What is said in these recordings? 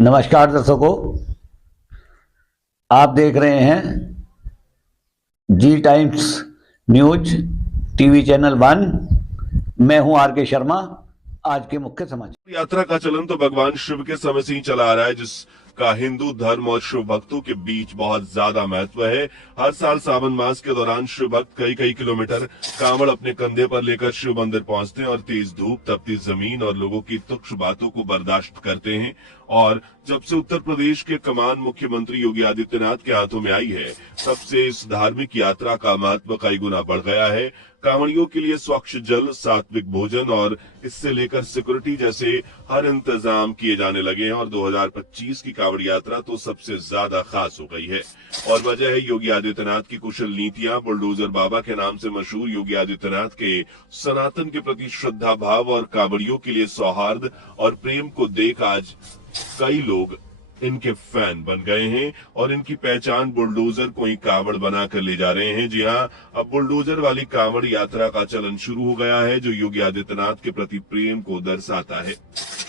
नमस्कार दर्शकों, आप देख रहे हैं जी टाइम्स न्यूज टीवी चैनल 1। मैं हूं आर के शर्मा। आज के मुख्य समाचार। यात्रा का चलन तो भगवान शिव के समय से ही चला आ रहा है, जिसका हिंदू धर्म और शिव भक्तों के बीच बहुत ज्यादा महत्व है। हर साल सावन मास के दौरान शिव भक्त कई कई किलोमीटर कांवड़ अपने कंधे पर लेकर शिव मंदिर पहुंचते हैं और तेज धूप, तपती जमीन और लोगों की तुच्छ बातों को बर्दाश्त करते हैं। और जब से उत्तर प्रदेश के कमान मुख्यमंत्री योगी आदित्यनाथ के हाथों में आई है, तब से इस धार्मिक यात्रा का महत्व कई गुना बढ़ गया है। कांवड़ियों के लिए स्वच्छ जल, सात्विक भोजन और इससे लेकर सिक्योरिटी जैसे हर इंतजाम किए जाने लगे हैं। और 2025 की कांवड़ यात्रा तो सबसे ज्यादा खास हो गई है और वजह है योगी आदित्यनाथ की कुशल नीतियां। बुलडोजर बाबा के नाम से मशहूर योगी आदित्यनाथ के सनातन के प्रति श्रद्धा भाव और कांवड़ियों के लिए सौहार्द और प्रेम को देख आज कई लोग इनके फैन बन गए हैं और इनकी पहचान बुलडोजर को ही कांवड़ बनाकर ले जा रहे हैं। जी हां, अब बुलडोजर वाली कांवड़ यात्रा का चलन शुरू हो गया है, जो योगी आदित्यनाथ के प्रति प्रेम को दर्शाता है।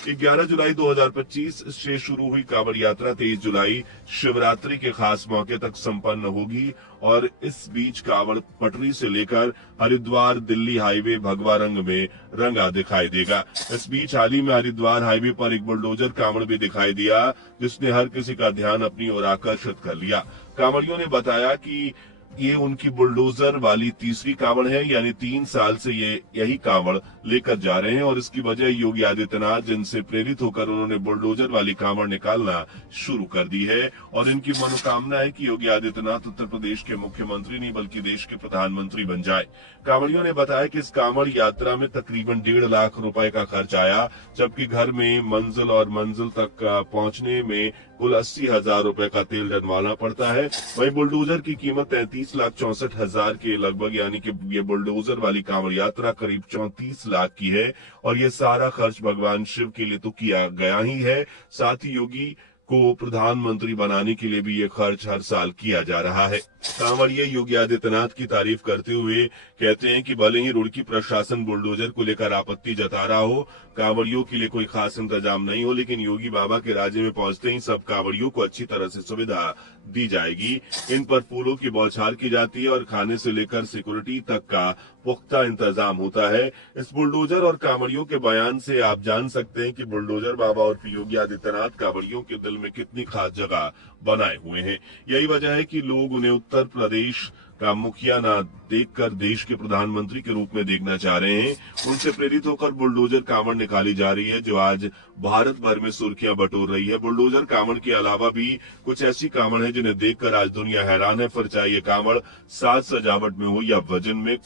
11 जुलाई 2025 से शुरू हुई कांवड़ यात्रा 23 जुलाई शिवरात्रि के खास मौके तक संपन्न होगी और इस बीच कांवड़ पटरी से लेकर हरिद्वार दिल्ली हाईवे भगवा रंग में रंगा दिखाई देगा। इस बीच हाल ही में हरिद्वार हाईवे पर एक बुलडोजर कांवड़ भी दिखाई दिया, जिसने हर किसी का ध्यान अपनी ओर आकर्षित कर लिया। कांवड़ियों ने बताया कि ये उनकी बुलडोजर वाली तीसरी कांवड़ है, यानी 3 साल से ये यही कांवड़ लेकर जा रहे हैं और इसकी वजह योगी आदित्यनाथ, जिनसे प्रेरित होकर उन्होंने बुलडोजर वाली कांवड़ निकालना शुरू कर दी है। और इनकी मनोकामना है कि योगी आदित्यनाथ उत्तर प्रदेश के मुख्यमंत्री नहीं बल्कि देश के प्रधानमंत्री बन जाए। कांवड़ियों ने बताया कि इस कांवड़ यात्रा में तकरीबन 1.5 लाख रुपए का खर्च आया, जबकि घर में मंजिल तक पहुंचने में कुल 80,000 रुपए का तेल डलवाना पड़ता है। वहीं बुलडोजर की कीमत 33,64,000 के लगभग, यानी कि ये बुलडोजर वाली कांवड़ यात्रा करीब 34 लाख की है और ये सारा खर्च भगवान शिव के लिए तो किया गया ही है, साथ ही योगी को प्रधानमंत्री बनाने के लिए भी ये खर्च हर साल किया जा रहा है। कांवड़िए योगी आदित्यनाथ की तारीफ करते हुए कहते हैं कि भले ही रुड़की प्रशासन बुलडोजर को लेकर आपत्ति जता रहा हो, कांवड़ियों के लिए कोई खास इंतजाम नहीं हो, लेकिन योगी बाबा के राज्य में पहुंचते ही सब कांवड़ियों को अच्छी तरह से सुविधा दी जाएगी। इन पर फूलों की बौछार की जाती है और खाने से लेकर सिक्योरिटी तक का पुख्ता इंतजाम होता है। इस बुलडोजर और कांवड़ियों के बयान से आप जान सकते हैं कि बुलडोजर बाबा और योगी आदित्यनाथ कांवड़ियों के दिल में कितनी खास जगह बनाए हुए हैं। यही वजह है कि लोग उन्हें उत्तर प्रदेश का मुखिया ना देखकर देश के प्रधानमंत्री के रूप में देखना चाह रहे हैं। उनसे प्रेरित होकर बुलडोजर कांवड़ निकाली जा रही है, जो आज भारत भर में सुर्खियां बटोर रही है। बुलडोजर कांवड़ के अलावा भी कुछ ऐसी कांवड़ है जिन्हें देखकर आज दुनिया हैरान है। फिर चाहे ये कांवड़ साज सजावट में हो या वजन में,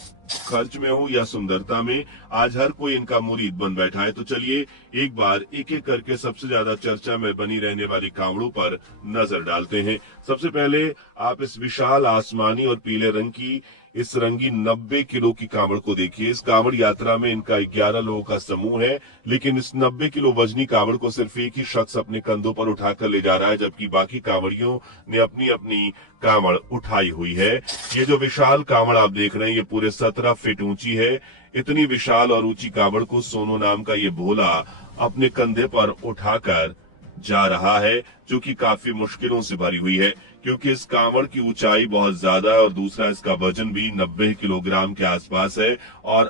खर्च में हो या सुंदरता में, आज हर कोई इनका मुरीद बन बैठा है। तो चलिए एक बार एक एक करके सबसे ज्यादा चर्चा में बनी रहने वाली कांवड़ों पर नजर डालते हैं। सबसे पहले आप इस विशाल आसमानी और पीले रंग की इस रंगीन 90 किलो की कांवड़ को देखिए। इस कांवड़ यात्रा में इनका 11 लोगों का समूह है, लेकिन इस 90 किलो वजनी कांवड़ को सिर्फ एक ही शख्स अपने कंधों पर उठाकर ले जा रहा है, जबकि बाकी कांवड़ियों ने अपनी अपनी कांवड़ उठाई हुई है। ये जो विशाल कांवड़ आप देख रहे हैं, ये पूरे 17 फीट ऊंची है। इतनी विशाल और ऊंची कांवड़ को सोनू नाम का ये भोला अपने कंधे पर उठाकर जा रहा है, जो कि काफी मुश्किलों से भरी हुई है, क्योंकि इस कांवड़ की ऊंचाई बहुत ज्यादा है और दूसरा इसका वजन भी 90 किलोग्राम के आसपास है। और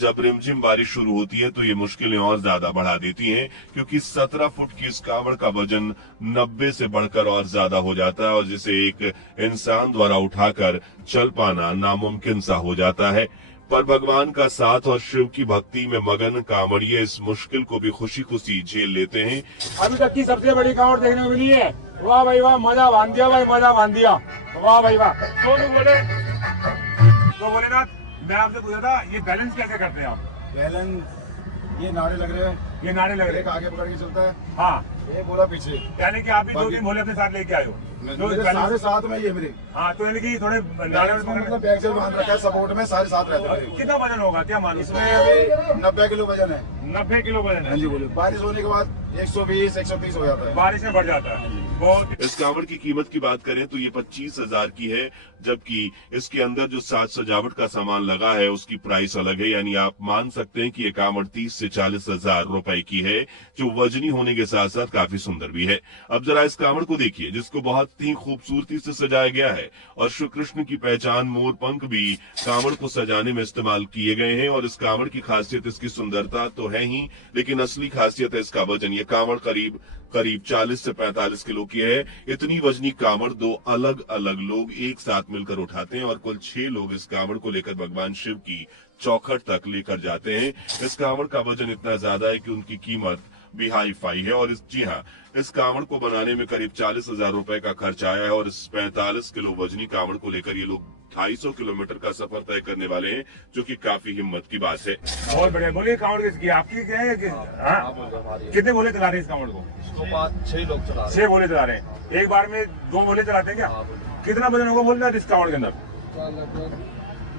जब रिमझिम बारिश शुरू होती है तो ये मुश्किलें और ज्यादा बढ़ा देती हैं, क्योंकि 17 फुट की इस कांवड़ का वजन 90 से बढ़कर और ज्यादा हो जाता है और जिसे एक इंसान द्वारा उठाकर चल पाना नामुमकिन सा हो जाता है। पर भगवान का साथ और शिव की भक्ति में मगन कांवड़िए इस मुश्किल को भी खुशी खुशी झेल लेते हैं। अभी तक की सबसे बड़ी कांवड़ देखने को मिली है। वाह भाई वाह, मजा बांध दिया भाई, मजा बांध दिया। वाह भाई वाह। सोनू बोले तो भोलेनाथ, मैं आपसे पूछा था ये बैलेंस कैसे करते हैं आप? बैलेंस ये नारे लग रहे हैं, ये नारे लग रहे एक आगे पकड़ के चलता है, हाँ, ये बोला पीछे, यानी कि आप भी 2-3 भोले अपने साथ लेके आए हो। सारे साथ में ये मेरे, हाँ, तो यानी कि थोड़े मतलब बैग से बांध रखा है, सपोर्ट में सारे साथ रहते हैं। कितना वजन होगा, क्या मालूम? इसमें अभी 90 किलो वजन है। 90 किलो वजन है। हाँ जी बोले, बारिश होने के बाद 120-130 हो जाता है। बारिश में बढ़ जाता है। बहुत इस कांवड़ की कीमत की बात करें तो ये 25,000 की है, जबकि इसके अंदर जो साज सजावट का सामान लगा है उसकी प्राइस अलग है। यानी आप मान सकते हैं कि ये कांवड़ 30 से 40,000 रुपए की है, जो वजनी होने के साथ साथ काफी सुंदर भी है। अब जरा इस कांवड़ को देखिए, जिसको बहुत ही खूबसूरती से सजाया गया है और श्री कृष्ण की पहचान मोर पंख भी कांवड़ को सजाने में इस्तेमाल किए गए हैं। और इस कांवड़ की खासियत इसकी सुंदरता तो है ही, लेकिन असली खासियत है इसका वजन। ये कांवड़ करीब 40 से 45 किलो की है। इतनी वजनी कांवड़ दो अलग अलग लोग एक साथ मिलकर उठाते हैं और कुल 6 लोग इस कांवड़ को लेकर भगवान शिव की चौखट तक लेकर जाते हैं। इस कांवड़ का वजन इतना ज्यादा है कि उनकी कीमत भी हाई फाई है। और जी हाँ, इस कांवड़ को बनाने में करीब 40,000 रुपए का खर्च आया है। और इस 45 किलो वजनी कांवड़ को लेकर ये लोग 250 किलोमीटर का सफर तय करने वाले हैं, जो कि काफी हिम्मत की बात है। बहुत बढ़िया। बोलिए कांवड़ किसकी, आपकी क्या है कितने बोले चला रहे हैं इस कांवड़ को? इसको 5-6 लोग चला 6 बोले चला रहे हैं। एक बार में 2 बोले चलाते हैं क्या? कितना वजन होगा बोल रहे हैं इस कांवड़ के अंदर? लगभग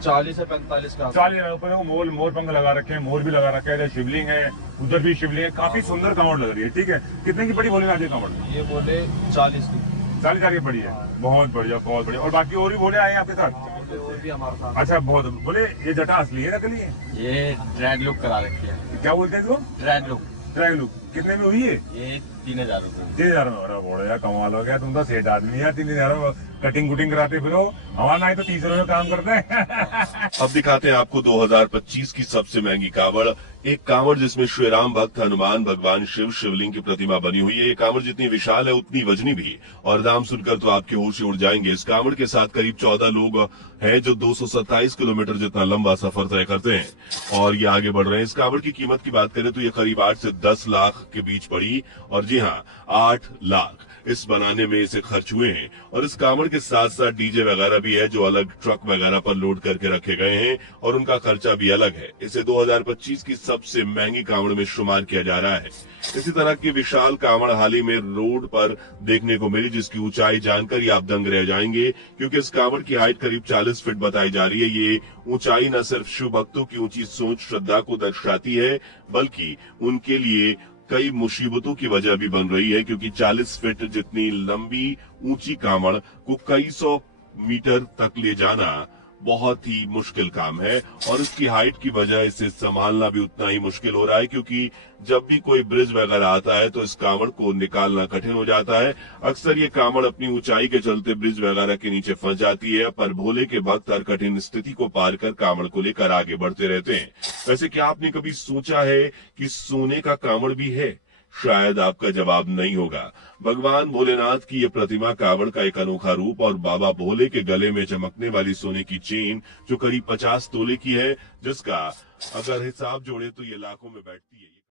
40 से 45 का। 40 ऊपर मोर पंख लगा रखे हैं, मोर भी लगा रखे हैं, शिवलिंग है, उधर भी शिवलिंग है। काफी सुंदर कांवड़ लग रही है। ठीक है, कितने की पड़ी बोले आज कांवड़? ये बोले 40 की। 40,000 की पड़ी है। बहुत बढ़िया, बहुत बढ़िया। और बाकी और भी बोले आए हैं आपके साथ? और भी हमारे साथ। अच्छा, बहुत बोले। ये जटा असली है नकली है? ये ड्रैग लुक करा रखी है। क्या बोलते हैं इसको? Drag look. Drag look. कितने में हुई है? ये 3,000 रुपए। 3,000 में? अरे बढ़िया, कमाल हो गया। तुम तो सेठ आदमी है, 3,000 में कटिंग कुटिंग कराते फिर। हमारा ना ही तो 30 रुपए में काम करते हैं। अब दिखाते हैं आपको 2025 की सबसे महंगी कांवड़। एक कांवड़ जिसमें श्री राम भक्त हनुमान, भगवान शिव, शिवलिंग की प्रतिमा बनी हुई है। ये कांवड़ जितनी विशाल है उतनी वजनी भी, और दाम सुनकर तो आपके होश उड़ जाएंगे। इस कांवड़ के साथ करीब 14 लोग हैं, जो 227 किलोमीटर जितना लंबा सफर तय करते हैं और ये आगे बढ़ रहे हैं। इस कांवड़ की कीमत की बात करें तो ये करीब 8 से 10 लाख के बीच पड़ी। और जी हाँ, 8 लाख इस बनाने में इसे खर्च हुए हैं। और इस कांवड़ के साथ साथ डीजे वगैरह भी है, जो अलग ट्रक वगैरह पर लोड करके रखे गए हैं, और उनका खर्चा भी अलग है। इसे 2025 की सबसे महंगी कांवड़ में शुमार किया जा रहा है। इसी तरह की विशाल कांवड़ हाल ही में रोड पर देखने को मिली, जिसकी ऊंचाई जानकर ही आप दंग रह जाएंगे, क्योंकि इस कांवड़ की हाइट करीब 40 फीट बताई जा रही है। ये ऊंचाई न सिर्फ शिव भक्तों की ऊंची सोच श्रद्धा को दर्शाती है, बल्कि उनके लिए कई मुसीबतों की वजह भी बन रही है, क्योंकि 40 फीट जितनी लंबी ऊंची कांवड़ को कई 100 मीटर तक ले जाना बहुत ही मुश्किल काम है। और इसकी हाइट की वजह इसे संभालना भी उतना ही मुश्किल हो रहा है, क्योंकि जब भी कोई ब्रिज वगैरह आता है तो इस कांवड़ को निकालना कठिन हो जाता है। अक्सर ये कांवड़ अपनी ऊंचाई के चलते ब्रिज वगैरह के नीचे फंस जाती है, पर भोले के भक्त हर कठिन स्थिति को पार कर कांवड़ को लेकर आगे बढ़ते रहते हैं। वैसे क्या आपने कभी सोचा है कि सोने का कांवड़ भी है? शायद आपका जवाब नहीं होगा। भगवान भोलेनाथ की यह प्रतिमा कांवड़ का एक अनोखा रूप, और बाबा भोले के गले में चमकने वाली सोने की चेन, जो करीब 50 तोले की है, जिसका अगर हिसाब जोड़े तो ये लाखों में बैठती है।